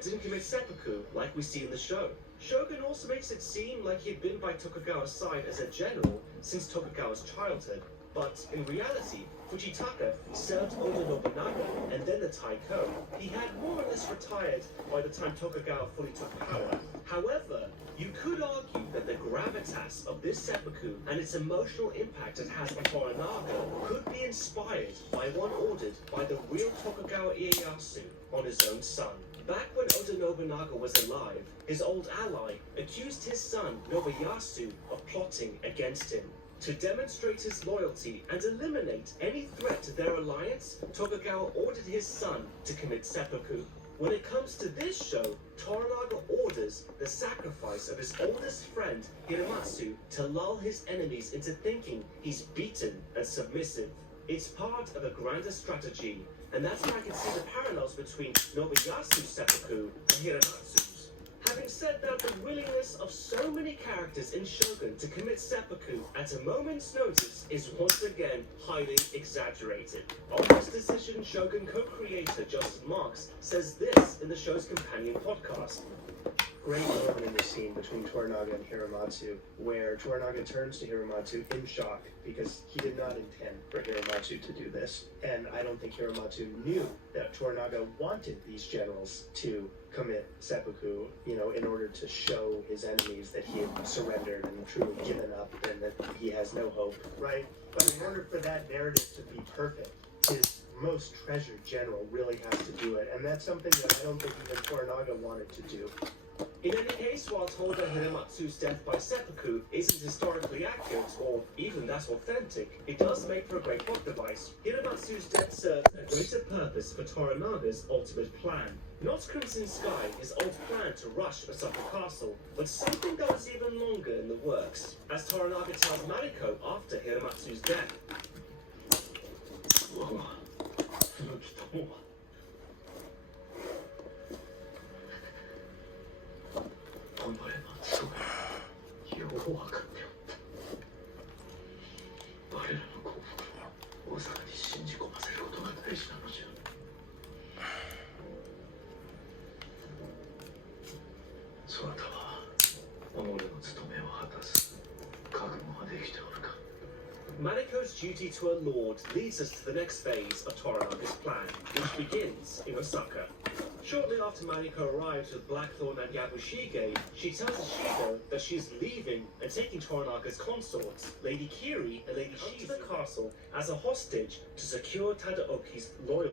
and didn't commit seppuku like we see in the show. Shogun also makes it seem like he had been by Tokugawa's side as a general since Tokugawa's childhood, but in reality, Fujitaka served Oda Nobunaga and then the Taiko. He had more or less retired by the time Tokugawa fully took power. However, you could argue that the gravitas of this seppuku and its emotional impact it has on Toranaga could be inspired by one ordered by the real Tokugawa Ieyasu on his own son. Back when Oda Nobunaga was alive, his old ally accused his son Nobuyasu of plotting against him. To demonstrate his loyalty and eliminate any threat to their alliance, Tokugawa ordered his son to commit seppuku. When it comes to this show, Toranaga orders the sacrifice of his oldest friend, Hiramatsu, to lull his enemies into thinking he's beaten and submissive. It's part of a grander strategy, and that's where I can see the parallels between Nobuyasu's seppuku and Hiramatsu's. Having said that, the willingness of so many characters in Shogun to commit seppuku at a moment's notice is once again highly exaggerated. On this decision, Shogun co-creator Justin Marks says this in the show's companion podcast. Great moment in the scene between Toranaga and Hiramatsu, where Toranaga turns to Hiramatsu in shock because he did not intend for Hiramatsu to do this. And I don't think Hiramatsu knew that Toranaga wanted these generals to commit seppuku, in order to show his enemies that he had surrendered and truly given up and that he has no hope, right? But in order for that narrative to be perfect, his most treasured general really has to do it. And that's something that I don't think even Toranaga wanted to do. In any case, while Toda Hiramatsu's death by seppuku isn't historically accurate or even that authentic, it does make for a great plot device. Hiramatsu's death serves a greater purpose for Toranaga's ultimate plan. Not Crimson Sky, his old plan to rush Osaka Castle, but something that was even longer in the works, as Toranaga tells Mariko after Hiramatsu's death. Mariko's duty to her lord leads us to the next phase of Toranaga's plan, which begins in Osaka. Shortly after Mariko arrives with Blackthorn and Yabushige, she tells Ishido that she is leaving and taking Toranaga's consorts, Lady Kiri and Lady Shiva, to the castle as a hostage to secure Tadaoki's loyalty.